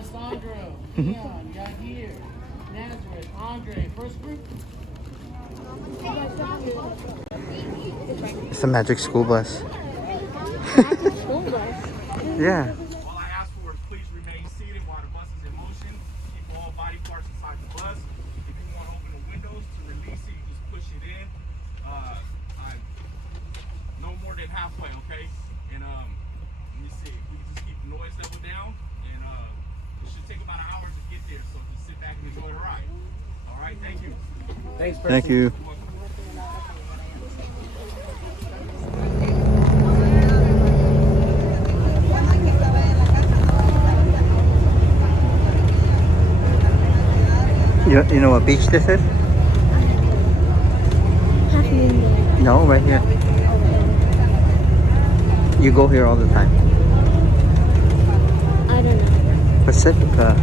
Alessandro, Leon, Yahir, Nazareth, Andre. First group. It's a magic school bus. Magic school bus. Yeah. All I ask for is please remain seated while the bus is in motion. Keep all body parts inside the bus. If you want to open the windows to release it, you just push it in. No more than halfway, okay? And let me see. If we can just keep the noise level down, and it should take about an hour to get there. So just sit back and enjoy the ride. All right, thank you. Thanks, Percy. Thank you. You know what beach this is? Half Moon Bay. No, right here. You go here all the time. I don't know. Pacifica.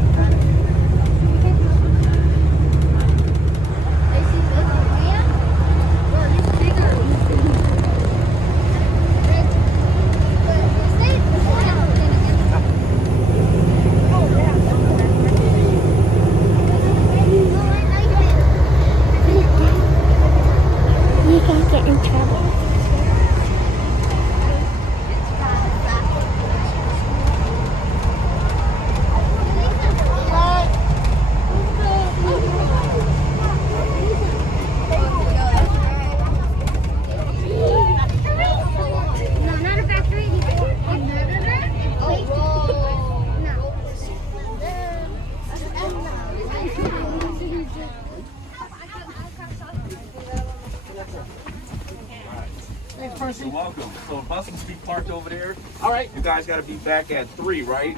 You can get in trouble. Thanks, Percy. You're welcome. So the bus will be parked over there. All right. You guys got to be back at 3, right?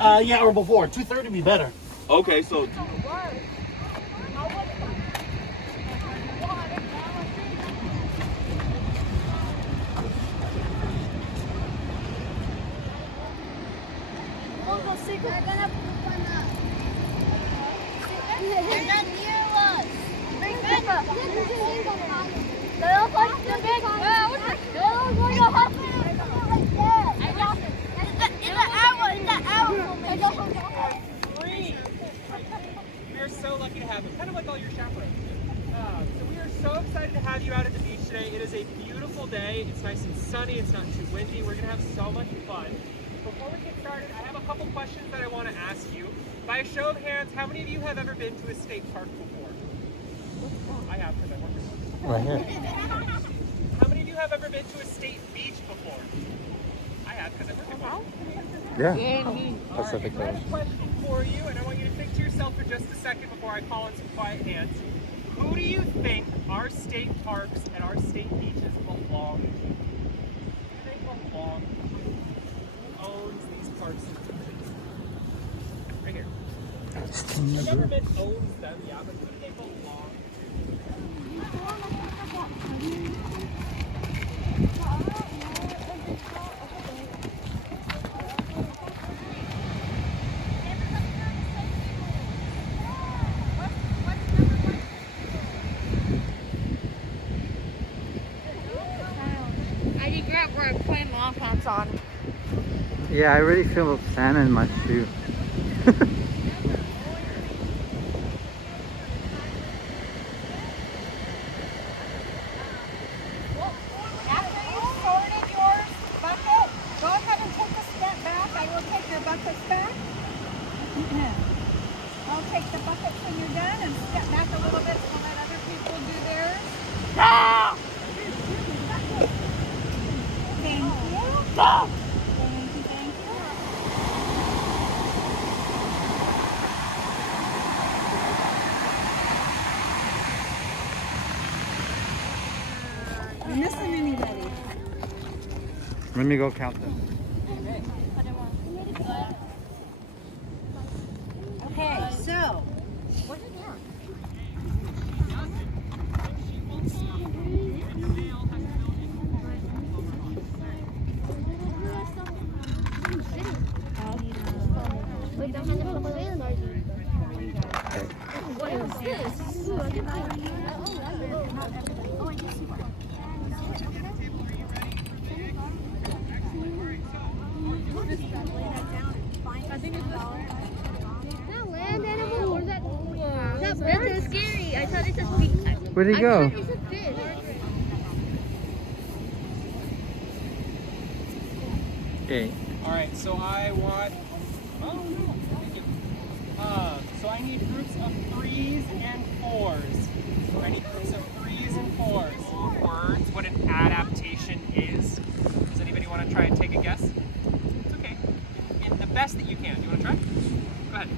Yeah, or before 2:30 be better. Okay, so We are so lucky to have you, kind of like all your chaperones. So we are so excited to have you out at the beach today. It is a beautiful day. It's nice and sunny. It's not too windy. We're going to have so much fun. Before we get started, I have a couple questions that I want to ask you. By a show of hands, how many of you have ever been to a state park before? I have, because I work with Right here. How many of you have ever been to a state beach before? I have, because I work with Yeah. Pacific I have Coast. a question for you, and I want you to think to yourself for just a second before I call in some quiet hands. Who do you think our state parks and our state beaches belong to? Who do they belong to? Who owns these parks and beaches? Right here. The government owns them, yeah, but who do they belong I regret wearing plain long pants on. Yeah, I really feel sand in my shoe. After you've sorted your bucket, go ahead and take a step back. I will take your buckets back. I'll take the buckets when you're done and step back a little bit so let other people do theirs. No! Thank you. No! Thank you, thank you. Are you missing anybody? Let me go count them. Okay, so. What is this? Ooh, I didn't know. Oh, I just see one. I think it's this one. That's so scary. I thought it's a fish. Where'd he go? It's a fish. Okay. Alright, so I want... Oh, no. Thank you. So I need groups of 3s and 4s. So I need groups of 3s and 4s. Words, what an adaptation is. Does anybody want to try and take a guess? It's okay. In the best that you can. You want to try? Go ahead.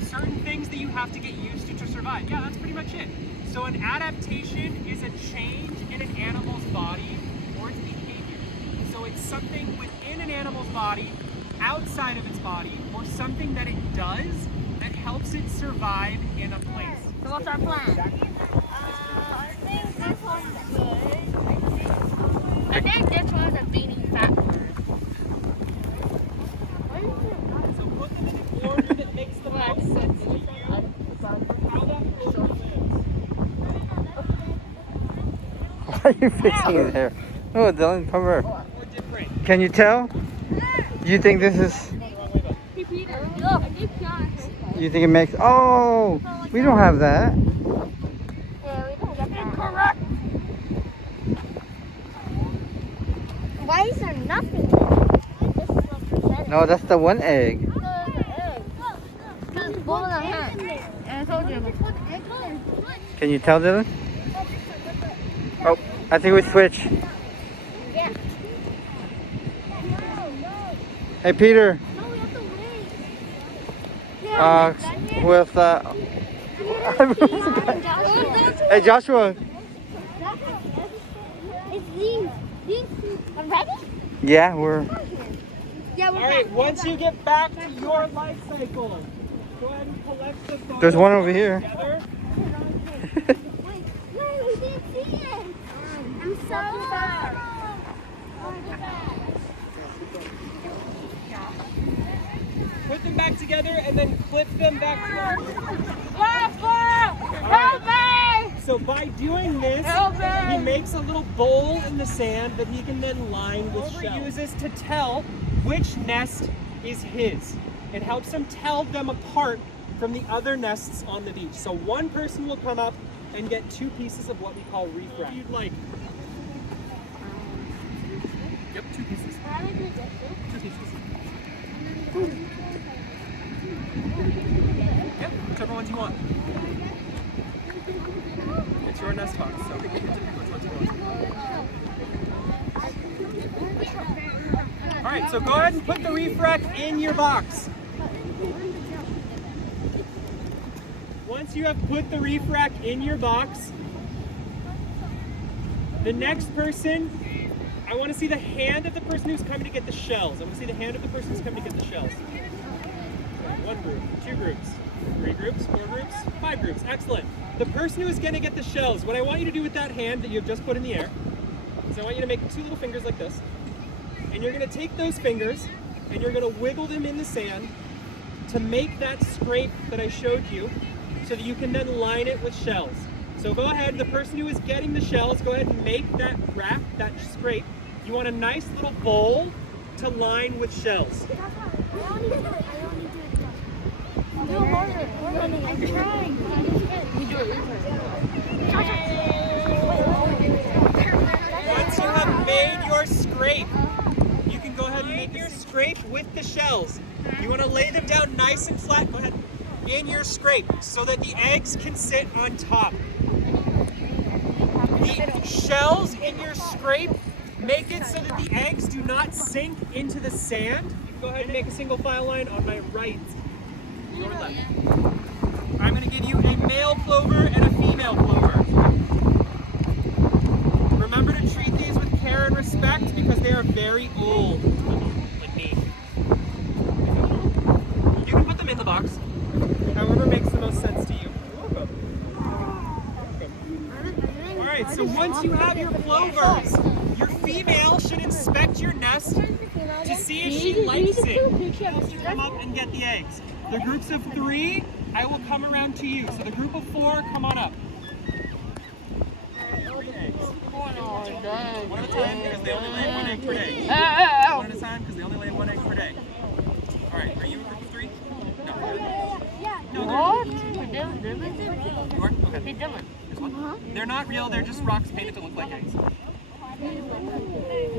Certain things that you have to get used to survive. Yeah, that's pretty much it. So an adaptation is a change in an animal's body or its behavior. So it's something within an animal's body, outside of its body, or something that it does that helps it survive in a place. So what's our plan? I think this one's good. I think this one's a beating backward. So put them in an order that makes the most sense to you for how that person lives. Why are you fixing it there? Oh, Dylan, come here. Or different. Can you tell? You think this is... You think it makes... Oh! We don't have that. Yeah, we don't get that. Correct. Why is there nothing there? This is what percentage. No, that's the one egg. Can you tell, Dylan? Oh, I think we switch. Yeah. Hey, Peter. No, we have to wait. With Hey, Joshua. It's these. I'm ready? Yeah, we're... Yeah, we're Alright, back. once you get back to your life cycle, go ahead and collect the photos. There's one over here. Together. Wait, we didn't see it. I'm so sorry. Put them back together and then clip them back together. Help me! So by doing this, he makes a little bowl in the sand that he can then line with shells. He uses to tell which nest is his. It helps him tell them apart from the other nests on the beach. So one person will come up and get 2 pieces of what we call reef wrap. You'd like? Yep, 2 pieces. 2 pieces. Yep, whichever ones you want. It's your nest box, so you get to pick which ones you want. Alright, so go ahead and put the reef rack in your box. Once you have put the reef rack in your box, the next person, I want to see the hand of the person who's coming to get the shells. I want to see the hand of the person who's coming to get the shells. Okay, 1 group, 2 groups, 3 groups, 4 groups, 5 groups. Excellent. The person who is going to get the shells, what I want you to do with that hand that you have just put in the air is I want you to make 2 little fingers like this. And you're going to take those fingers and you're going to wiggle them in the sand to make that scrape that I showed you so that you can then line it with shells. So go ahead, the person who is getting the shells, go ahead and make that wrap, that scrape. You want a nice little bowl to line with shells. I'm trying. Once you have made your scrape, you can go ahead and make your scrape with the shells. You want to lay them down nice and flat, go ahead, in your scrape so that the eggs can sit on top. The shells in your scrape make it so that the eggs do not sink into the sand. You can go ahead and make a single file line on my right, your left. I'm going to give you a male plover and a female plover. Remember to treat these with care and respect because they are very old, like me. You can put them in the box, however makes the most sense to you. You're welcome. Alright, so once you have your plovers, your female should inspect your nest to see if she likes it. She wants to come up and get the eggs. The groups of 3, I will come around to you. So the group of 4, come on up. 3 eggs. One at a time because they only lay 1 egg per This one? They're not real, they're just rocks painted to look like eggs.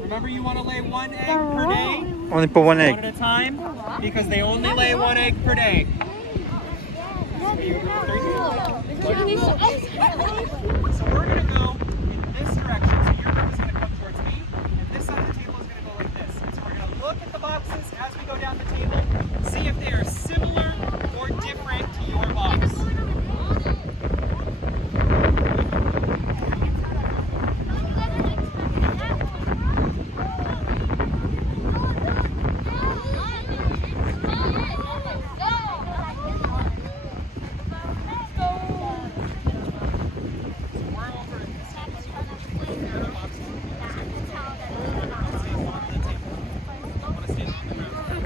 Remember, you want to lay 1 egg per day? Only put one One egg. at a time, because they only lay 1 egg per day. So we're going to go in this direction. So your group is going to come towards me, and this side of the table is going to go like this. And so we're going to look at the boxes as we go down the table, see if they are similar or different to your box.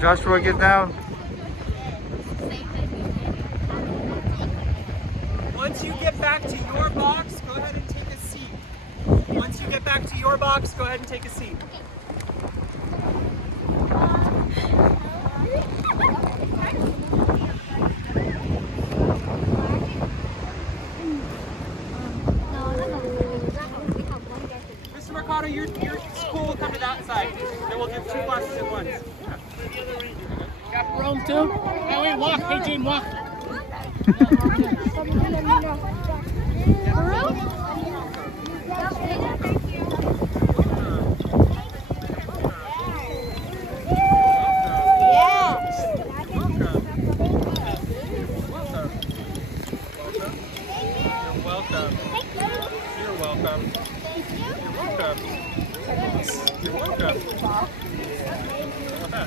Joshua, get down. Once you get back to your box, go ahead and take a seat. Once you get back to your box, go ahead and take a seat. Mr. Mercado, your school will come to that side. Then we'll do 2 classes at once. Got room too? Hey, wait, walk. Hey, Jane, walk.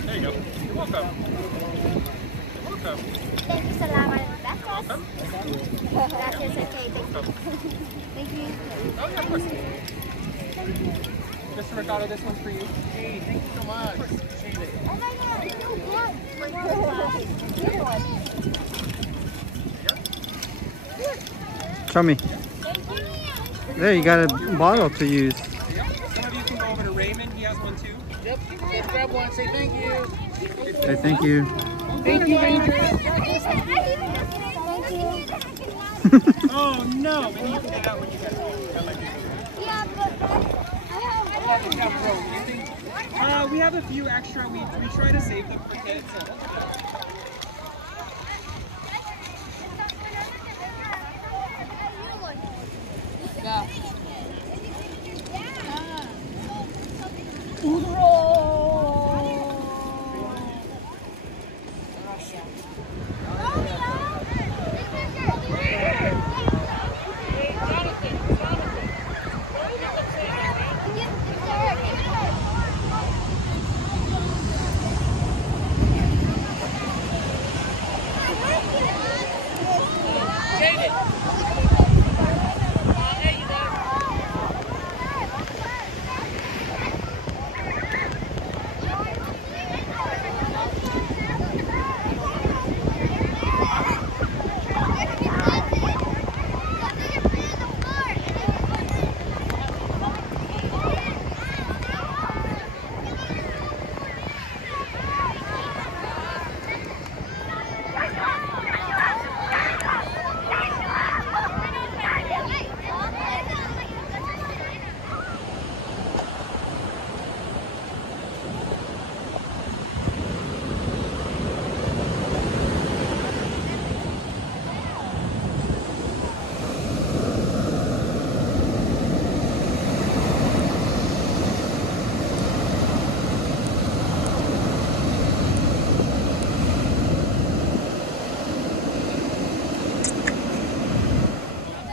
There you go. You're welcome. You're welcome. Thank you, salamat. That's awesome. Gracias, okay, thank you. Oh, yeah, of course. Mr. Mercado, this one's for you. Hey, thank you so much. Appreciate it. Oh my God, it's so good. Show me. There, you got a bottle to use. Some of you can go over to Raymond. He has one too. Yep, let's grab one. Say thank you. Say thank you. Thank you, Ranger. Oh no! Maybe you can get out when you get it. That might be good. Yeah, but We have a few extra. We try to save them for kids. Yeah.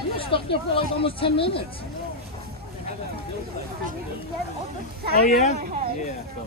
You were stuck there for like almost 10 minutes. Oh yeah? Yeah, so.